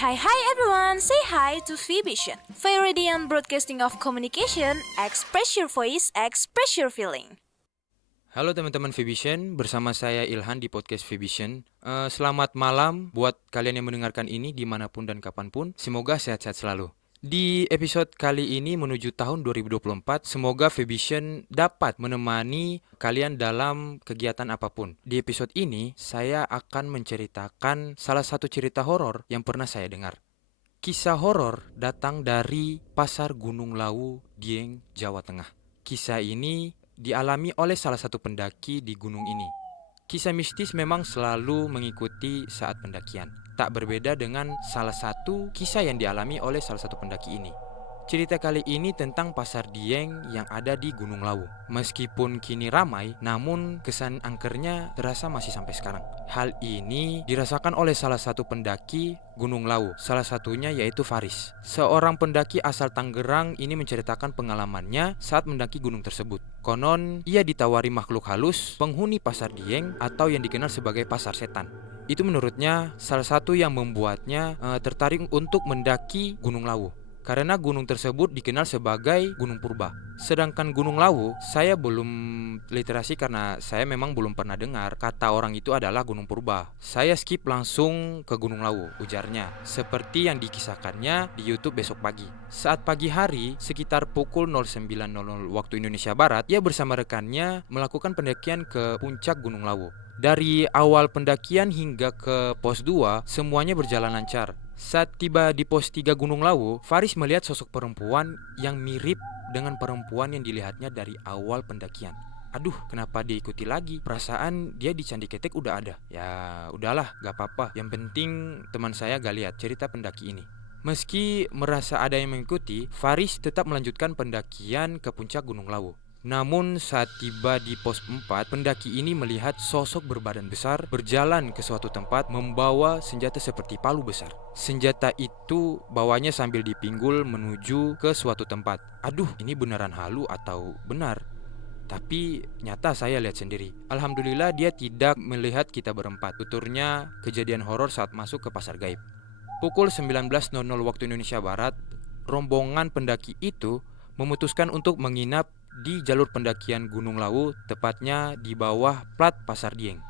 Hi everyone, say hi to Vision. Viridian Broadcasting of Communication, express your voice, express your feeling. Halo teman-teman Vision, bersama saya Ilhan di podcast Vision. Selamat malam buat kalian yang mendengarkan ini dimanapun dan kapanpun. Semoga sehat-sehat selalu. Di episode kali ini menuju tahun 2024, semoga Vision dapat menemani kalian dalam kegiatan apapun. Di episode ini, saya akan menceritakan salah satu cerita horor yang pernah saya dengar. Kisah horor datang dari Pasar Gunung Lawu, Dieng, Jawa Tengah. Kisah ini dialami oleh salah satu pendaki di gunung ini. Kisah mistis memang selalu mengikuti saat pendakian. Tak berbeda dengan salah satu kisah yang dialami oleh salah satu pendaki ini. Cerita kali ini tentang Pasar Dieng yang ada di Gunung Lawu. Meskipun kini ramai, namun kesan angkernya terasa masih sampai sekarang. Hal ini dirasakan oleh salah satu pendaki Gunung Lawu, salah satunya yaitu Faris. Seorang pendaki asal Tangerang ini menceritakan pengalamannya saat mendaki gunung tersebut. Konon, ia ditawari makhluk halus, penghuni Pasar Dieng atau yang dikenal sebagai Pasar Setan. Itu menurutnya salah satu yang membuatnya tertarik untuk mendaki Gunung Lawu. Karena gunung tersebut dikenal sebagai Gunung Purba. Sedangkan Gunung Lawu, saya belum literasi karena saya memang belum pernah dengar kata orang itu adalah Gunung Purba. Saya skip langsung ke Gunung Lawu, ujarnya. Seperti yang dikisahkannya di YouTube besok pagi. Saat pagi hari, sekitar pukul 09.00 waktu Indonesia Barat, ia bersama rekannya melakukan pendakian ke puncak Gunung Lawu. Dari awal pendakian hingga ke pos 2, semuanya berjalan lancar. Saat tiba di pos 3 Gunung Lawu, Faris melihat sosok perempuan yang mirip dengan perempuan yang dilihatnya dari awal pendakian. Aduh, kenapa diikuti lagi? Perasaan dia di Candi Ketek udah ada. Ya, udahlah, gak apa-apa. Yang penting teman saya gak lihat cerita pendaki ini. Meski merasa ada yang mengikuti, Faris tetap melanjutkan pendakian ke puncak Gunung Lawu. Namun saat tiba di pos 4, pendaki ini melihat sosok berbadan besar berjalan ke suatu tempat membawa senjata seperti palu besar. Senjata itu bawanya sambil dipinggul menuju ke suatu tempat. Aduh, ini beneran halu atau benar? Tapi nyata saya lihat sendiri. Alhamdulillah dia tidak melihat kita berempat. Tuturnya kejadian horor saat masuk ke pasar gaib. Pukul 19.00 waktu Indonesia Barat, rombongan pendaki itu memutuskan untuk menginap di jalur pendakian Gunung Lawu, tepatnya di bawah plat Pasar Dieng.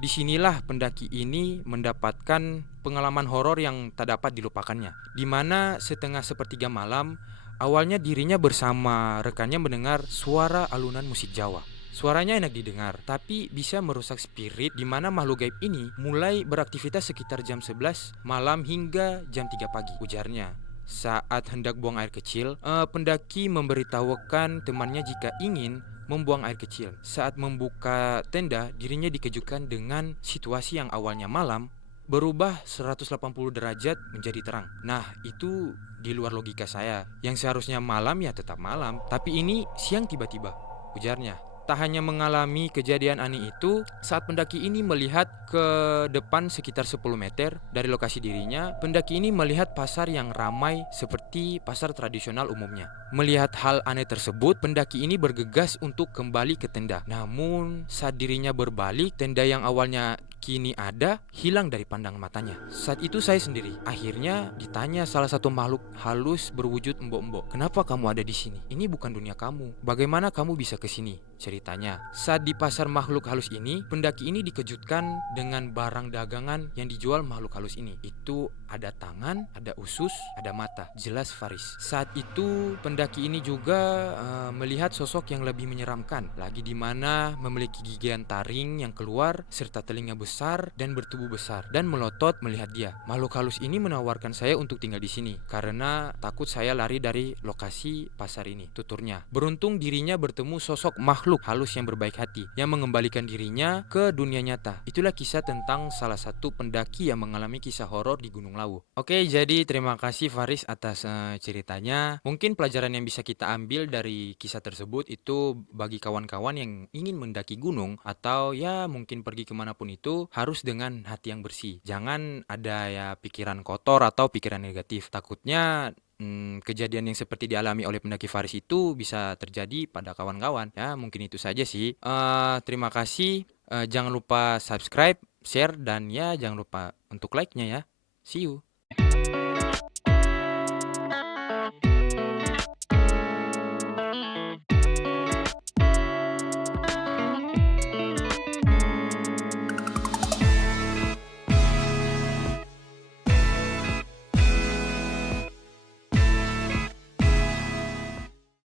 Disinilah pendaki ini mendapatkan pengalaman horor yang tak dapat dilupakannya, di mana setengah sepertiga malam, awalnya dirinya bersama rekannya mendengar suara alunan musik Jawa. Suaranya enak didengar, tapi bisa merusak spirit di mana makhluk gaib ini mulai beraktivitas sekitar jam 11 malam hingga jam 3 pagi, ujarnya. Saat hendak buang air kecil, pendaki memberitahukan temannya jika ingin membuang air kecil. Saat membuka tenda, dirinya dikejutkan dengan situasi yang awalnya malam berubah 180 derajat menjadi terang. Nah, itu di luar logika saya. Yang seharusnya malam ya tetap malam, tapi ini siang tiba-tiba, ujarnya. Tak hanya mengalami kejadian aneh itu, saat pendaki ini melihat ke depan sekitar 10 meter dari lokasi dirinya, pendaki ini melihat pasar yang ramai seperti pasar tradisional umumnya. Melihat hal aneh tersebut, pendaki ini bergegas untuk kembali ke tenda. Namun, saat dirinya berbalik, tenda yang awalnya kini ada hilang dari pandangan matanya. Saat itu saya sendiri akhirnya ditanya salah satu makhluk halus berwujud embok-embok, "Kenapa kamu ada di sini? Ini bukan dunia kamu. Bagaimana kamu bisa ke sini?" ceritanya. Saat di pasar makhluk halus ini, pendaki ini dikejutkan dengan barang dagangan yang dijual makhluk halus ini. Itu ada tangan, ada usus, ada mata. Jelas Faris. Saat itu pendaki ini juga melihat sosok yang lebih menyeramkan, lagi di mana memiliki gigian taring yang keluar serta telinga besar dan bertubuh besar dan melotot melihat dia. Makhluk halus ini menawarkan saya untuk tinggal di sini karena takut saya lari dari lokasi pasar ini, tuturnya. Beruntung dirinya bertemu sosok makhluk halus yang berbaik hati yang mengembalikan dirinya ke dunia nyata. Itulah kisah tentang salah satu pendaki yang mengalami kisah horor di Gunung Lawu. Oke, jadi terima kasih Faris atas ceritanya. Mungkin pelajaran yang bisa kita ambil dari kisah tersebut itu bagi kawan-kawan yang ingin mendaki gunung atau ya mungkin pergi kemanapun itu harus dengan hati yang bersih. Jangan ada ya pikiran kotor atau pikiran negatif. Takutnya kejadian yang seperti dialami oleh pendaki Faris itu bisa terjadi pada kawan-kawan. Ya mungkin itu saja sih. Terima kasih. Jangan lupa subscribe, share, dan ya jangan lupa untuk like-nya ya. See you.